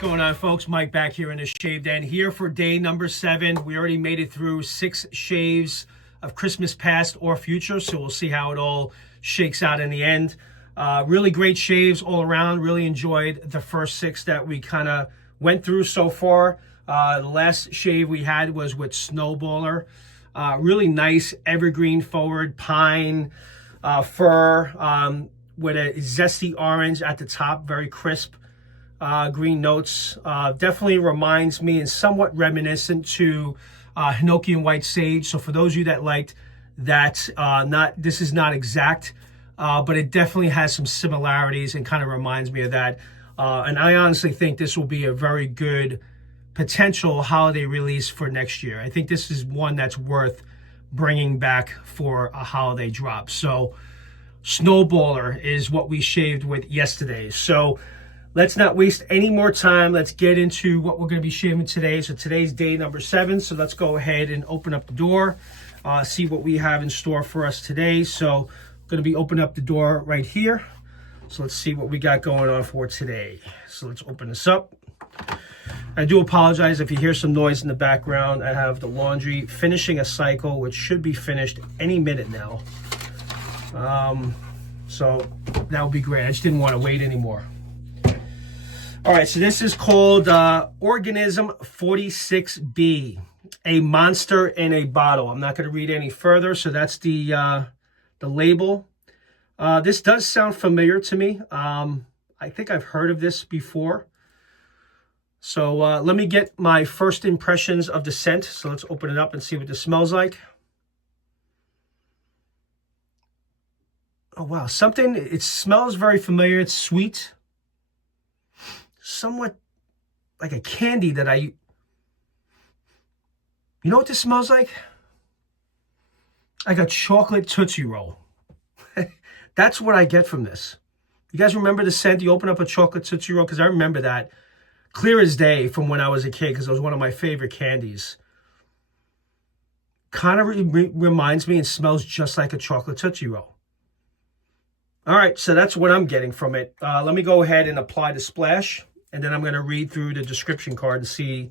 going on, folks? Mike back here in the shaved end here for day number 7. We already made it through 6 shaves of Christmas past or future, so we'll see how it all shakes out in the end. Really great shaves all around. Really enjoyed the first 6 that we kind of went through so far. The last shave we had was with Snowballer. Really nice evergreen forward pine fir with a zesty orange at the top, very crisp. Green notes. Definitely reminds me and somewhat reminiscent to Hinoki and White Sage. So for those of you that liked that, this is not exact, but it definitely has some similarities and kind of reminds me of that. And I honestly think this will be a very good potential holiday release for next year. I think this is one that's worth bringing back for a holiday drop. So Snowballer is what we shaved with yesterday. So let's not waste any more time. Let's get into what we're going to be shaving today. So today's day number 7. So let's go ahead and open up the door, see what we have in store for us today. So I'm going to be opening up the door right here. So let's see what we got going on for today. So let's open this up. I do apologize if you hear some noise in the background. I have the laundry finishing a cycle, which should be finished any minute now. So that would be great. I just didn't want to wait anymore. All right, so this is called Organism 46B, a monster in a bottle. I'm not going to read any further, so that's the label. This does sound familiar to me. I think I've heard of this before. So let me get my first impressions of the scent. So let's open it up and see what this smells like. Oh, wow. It smells very familiar. It's sweet. Somewhat like a candy that you know what this smells like? Like a chocolate Tootsie Roll. That's what I get from this. You guys remember the scent? You open up a chocolate Tootsie Roll, because I remember that clear as day from when I was a kid, because it was one of my favorite candies. Kind of reminds me and smells just like a chocolate Tootsie Roll. All right, so that's what I'm getting from it. Let me go ahead and apply the splash. And then I'm going to read through the description card and see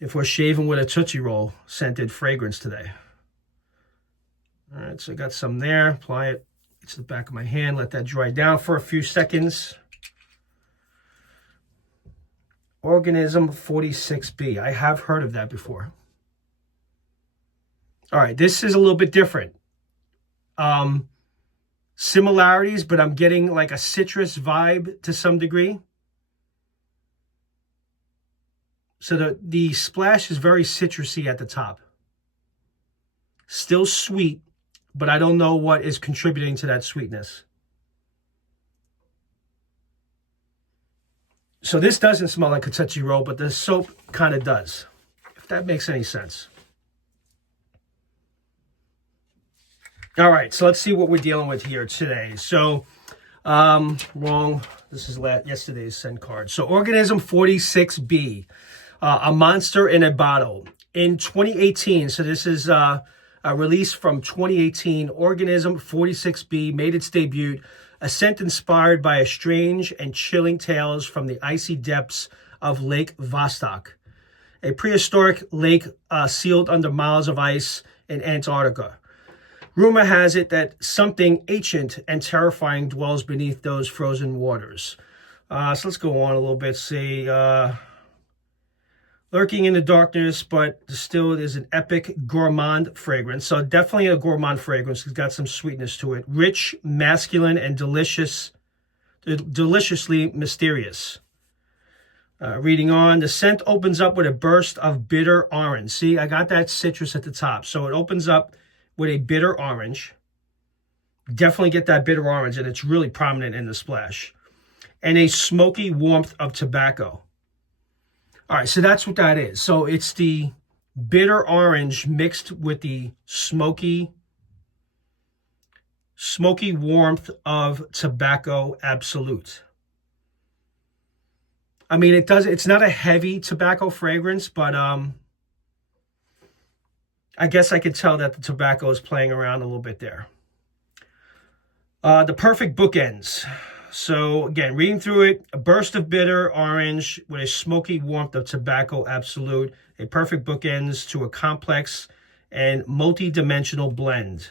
if we're shaving with a Tootsie Roll scented fragrance today. All right, so I got some there. Apply it to the back of my hand. Let that dry down for a few seconds. Organism 46B. I have heard of that before. All right, this is a little bit different. Similarities, but I'm getting like a citrus vibe to some degree. So the splash is very citrusy at the top. Still sweet, but I don't know what is contributing to that sweetness. So this doesn't smell like a Tootsie Roll, but the soap kind of does, if that makes any sense. All right, so let's see what we're dealing with here today. So, wrong. This is yesterday's scent card. So Organism 46B. A monster in a bottle. In 2018, so this is a release from 2018, Organism 46B made its debut, a scent inspired by a strange and chilling tales from the icy depths of Lake Vostok, a prehistoric lake sealed under miles of ice in Ant-arctica. Rumor has it that something ancient and terrifying dwells beneath those frozen waters. So let's go on a little bit, see... lurking in the darkness, but distilled is an epic gourmand fragrance. So definitely a gourmand fragrance. It's got some sweetness to it. Rich, masculine, and deliciously mysterious. Reading on, the scent opens up with a burst of bitter orange. See, I got that citrus at the top. So it opens up with a bitter orange. Definitely get that bitter orange, and it's really prominent in the splash. And a smoky warmth of tobacco. All right, so that's what that is. So it's the bitter orange mixed with the smoky warmth of tobacco abso-lute. I mean, it's not a heavy tobacco fragrance, but I guess I could tell that the tobacco is playing around a little bit there. The perfect bookends. So again, reading through it, a burst of bitter orange with a smoky warmth of tobacco absolute, a perfect bookends to a complex and multi-dimensional blend.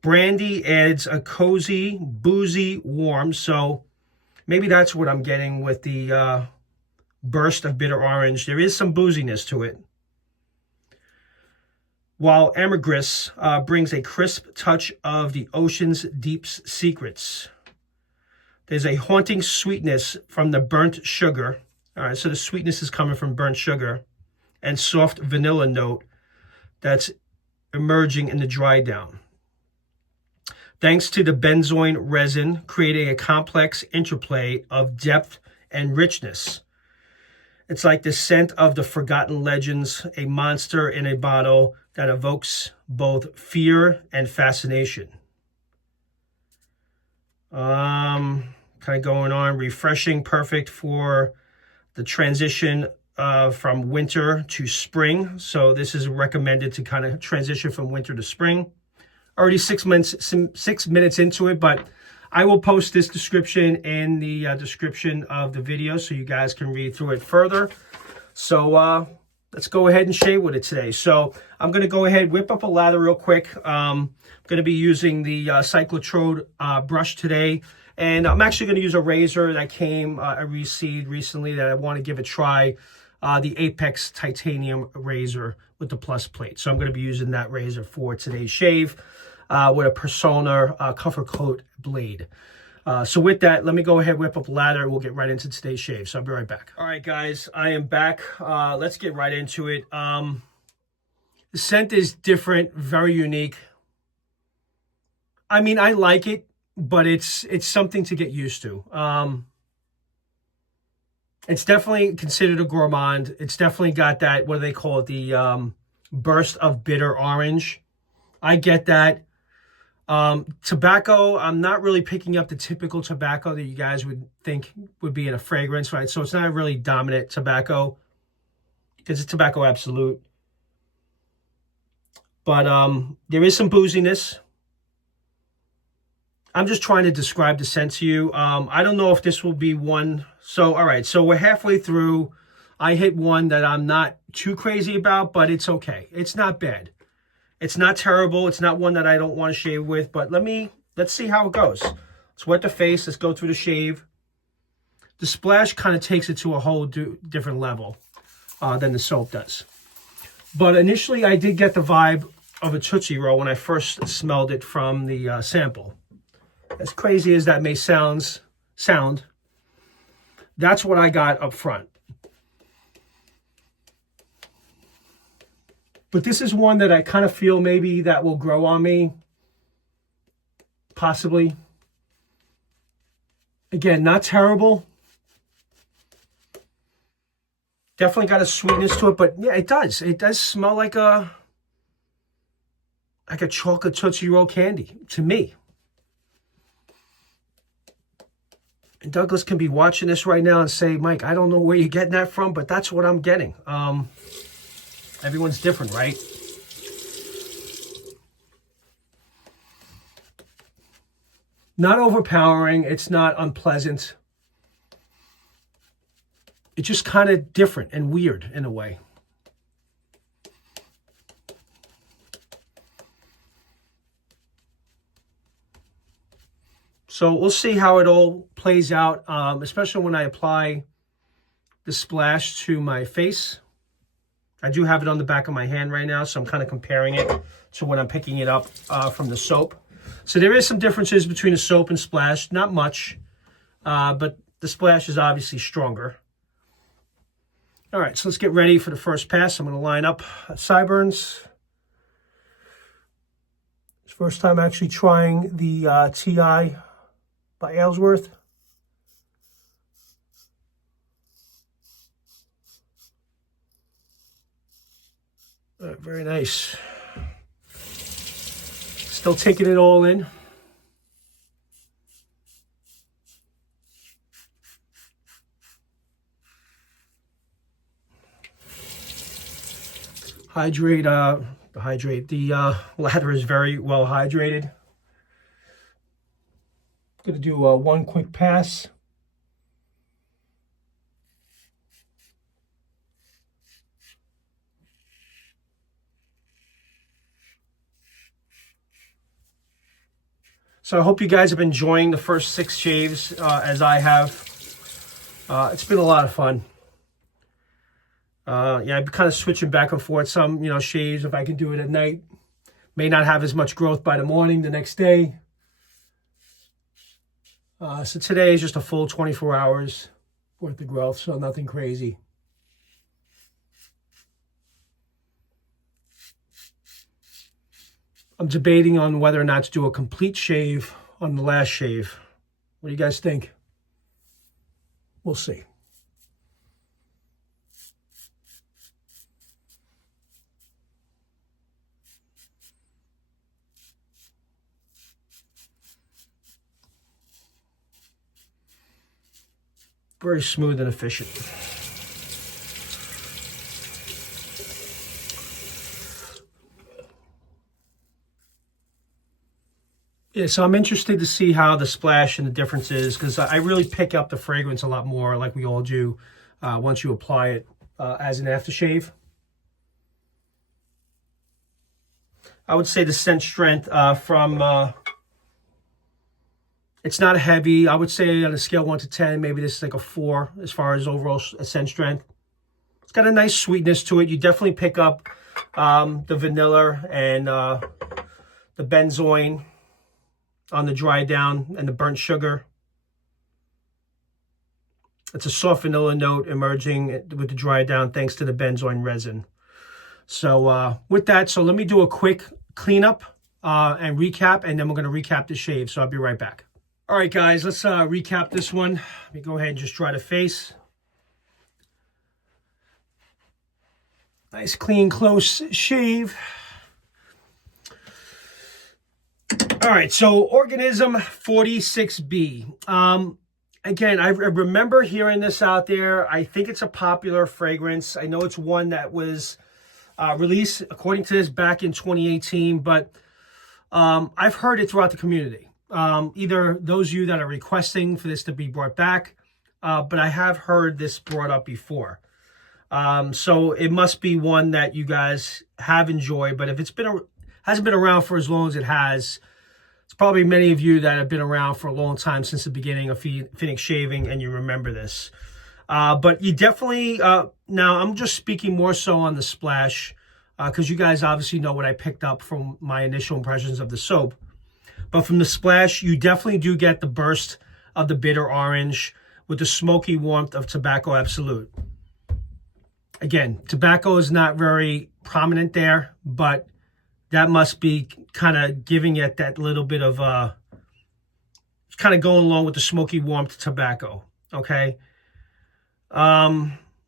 Brandy adds a cozy, boozy warmth. So maybe that's what I'm getting with the burst of bitter orange. There is some booziness to it. While ambergris brings a crisp touch of the ocean's deep secrets. There's a haunting sweetness from the burnt sugar. All right, so the sweetness is coming from burnt sugar and soft vanilla note that's emerging in the dry down. Thanks to the benzoin resin, creating a complex interplay of depth and richness. It's like the scent of the forgotten legends, a monster in a bottle that evokes both fear and fascination. Kind of going on, refreshing, perfect for the transition from winter to spring. So this is recommended to kind of transition from winter to spring. Already 6 minutes into it, but I will post this description in the description of the video so you guys can read through it further. So let's go ahead and shave with it today. So I'm going to go ahead, whip up a lather real quick. I'm going to be using the cyclotrode brush today. And I'm actually going to use a razor that came a reseed recently that I want to give a try. The Apex titanium razor with the plus plate. So I'm going to be using that razor for today's shave with a Persona Comfort Coat blade. So with that, let me go ahead, whip up a ladder. We'll get right into today's shave. So I'll be right back. All right, guys, I am back. Let's get right into it. The scent is different, very unique. I mean, I like it, but it's something to get used to. It's definitely considered a gourmand. It's definitely got that, what do they call it? The burst of bitter orange. I get that. Tobacco, I'm not really picking up the typical tobacco that you guys would think would be in a fragrance, right? So it's not a really dominant tobacco because it's tobacco absolute. But there is some booziness. I'm just trying to describe the scent to you. I don't know if this will be one. So, all right. So we're halfway through. I hit one that I'm not too crazy about, but it's okay. It's not bad. It's not terrible. It's not one that I don't want to shave with, but let's see how it goes. Let's wet the face. Let's go through the shave. The splash kind of takes it to a whole different level than the soap does. But initially, I did get the vibe of a Tootsie Roll when I first smelled it from the sample. As crazy as that may sound, that's what I got up front. But this is one that I kind of feel maybe that will grow on me. Possibly. Again, not terrible. Definitely got a sweetness to it, but yeah, it does. It does smell like a chocolate Tootsie Roll candy to me. And Douglas can be watching this right now and say, Mike, I don't know where you're getting that from, but that's what I'm getting. Everyone's different, right? Not overpowering. It's not unpleasant. It's just kind of different and weird in a way. So we'll see how it all plays out, especially when I apply the splash to my face. I do have it on the back of my hand right now, so I'm kind of comparing it to when I'm picking it up from the soap. So there is some differences between the soap and splash. Not much, but the splash is obviously stronger. All right, so let's get ready for the first pass. I'm going to line up sideburns. It's the first time actually trying the TI by Aylesworth. Very nice. Still taking it all in. The lather is very well hydrated. Going to do one quick pass. So I hope you guys have been enjoying the first 6 shaves as I have. It's been a lot of fun. Yeah, I'm kind of switching back and forth. Some, shaves, if I can do it at night, may not have as much growth by the morning the next day. So today is just a full 24 hours worth of growth, so nothing crazy. I'm debating on whether or not to do a complete shave on the last shave. What do you guys think? We'll see. Very smooth and efficient. Yeah, so I'm interested to see how the splash and the difference is, because I really pick up the fragrance a lot more, like we all do, once you apply it as an aftershave. I would say the scent strength it's not heavy. I would say on a scale 1 to 10, maybe this is like a 4 as far as overall scent strength. It's got a nice sweetness to it. You definitely pick up the vanilla and the benzoin on the dry down and the burnt sugar. It's a soft vanilla note emerging with the dry down thanks to the benzoin resin. So with that, so let me do a quick cleanup and recap, and then we're going to recap the shave. So I'll be right back. All right, guys, let's recap this one. Let me go ahead and just dry the face. Nice, clean, close shave. All right, so Organism 46B. Again, I remember hearing this out there. I think it's a popular fragrance. I know it's one that was released, according to this, back in 2018, but I've heard it throughout the community. Either those of you that are requesting for this to be brought back, but I have heard this brought up before. So it must be one that you guys have enjoyed, but if it's hasn't been around for as long as it has, it's probably many of you that have been around for a long time, since the beginning of Phoenix Shaving, and you remember this. But you definitely, now I'm just speaking more so on the splash, because you guys obviously know what I picked up from my initial impressions of the soap. But from the splash, you definitely do get the burst of the bitter orange with the smoky warmth of tobacco absolute. Again, tobacco is not very prominent there, but that must be kind of giving it that little bit of kind of going along with the smoky warmth tobacco, okay?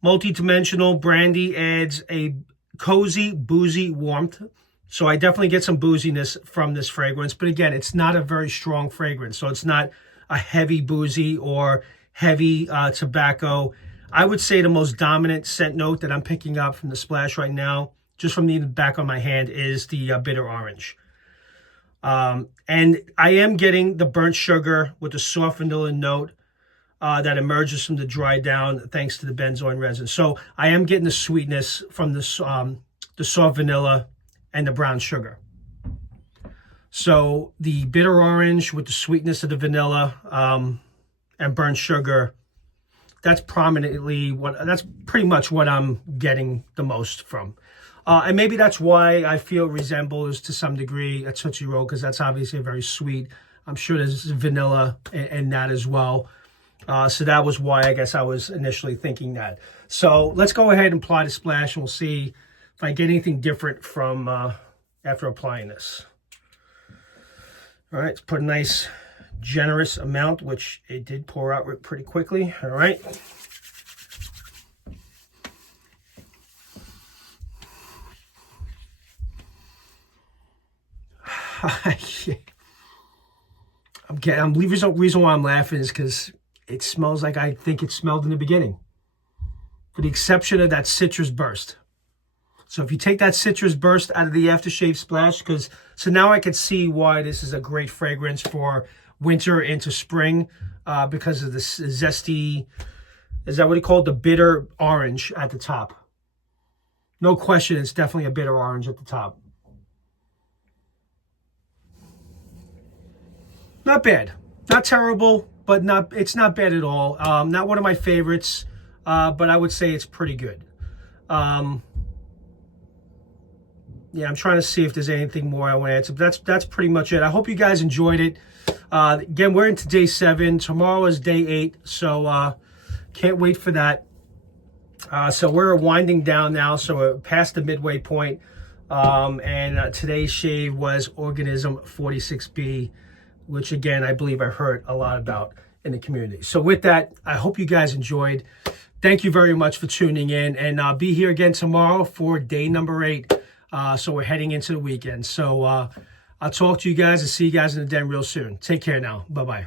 Multi-dimensional Brandy adds a cozy, boozy warmth. So I definitely get some booziness from this fragrance. But again, it's not a very strong fragrance. So it's not a heavy boozy or heavy tobacco. I would say the most dominant scent note that I'm picking up from the splash right now, just from the back of my hand, is the bitter orange. And I am getting the burnt sugar with the soft vanilla note that emerges from the dry down thanks to the benzoin resin. So I am getting the sweetness from the soft vanilla and the brown sugar. So the bitter orange with the sweetness of the vanilla and burnt sugar, that's pretty much what I'm getting the most from. And maybe that's why I feel it resembles to some degree a Tootsie Roll, because that's obviously very sweet. I'm sure there's vanilla in that as well. So that was why I guess I was initially thinking that. So let's go ahead and apply the splash, and we'll see if I get anything different from after applying this. All right, let's put a nice generous amount, which it did pour out pretty quickly. All right. The reason why I'm laughing is because it smells like I think it smelled in the beginning, for the exception of that citrus burst. So if you take that citrus burst out of the aftershave splash, so now I can see why this is a great fragrance for winter into spring, because of the zesty, is that what he called, the bitter orange at the top. No question, it's definitely a bitter orange at the top. Not bad, not terrible, but it's not bad at all. Not one of my favorites, but I would say it's pretty good. Yeah, I'm trying to see if there's anything more I want to add. So that's pretty much it. I hope you guys enjoyed it. Again, we're into day 7. Tomorrow is day 8, so can't wait for that. So we're winding down now, so we're past the midway point. And today's shave was Organism 46B, which again, I believe I heard a lot about in the community. So with that, I hope you guys enjoyed. Thank you very much for tuning in, and I'll be here again tomorrow for day number 8. So we're heading into the weekend. So I'll talk to you guys and see you guys in the den real soon. Take care now. Bye-bye.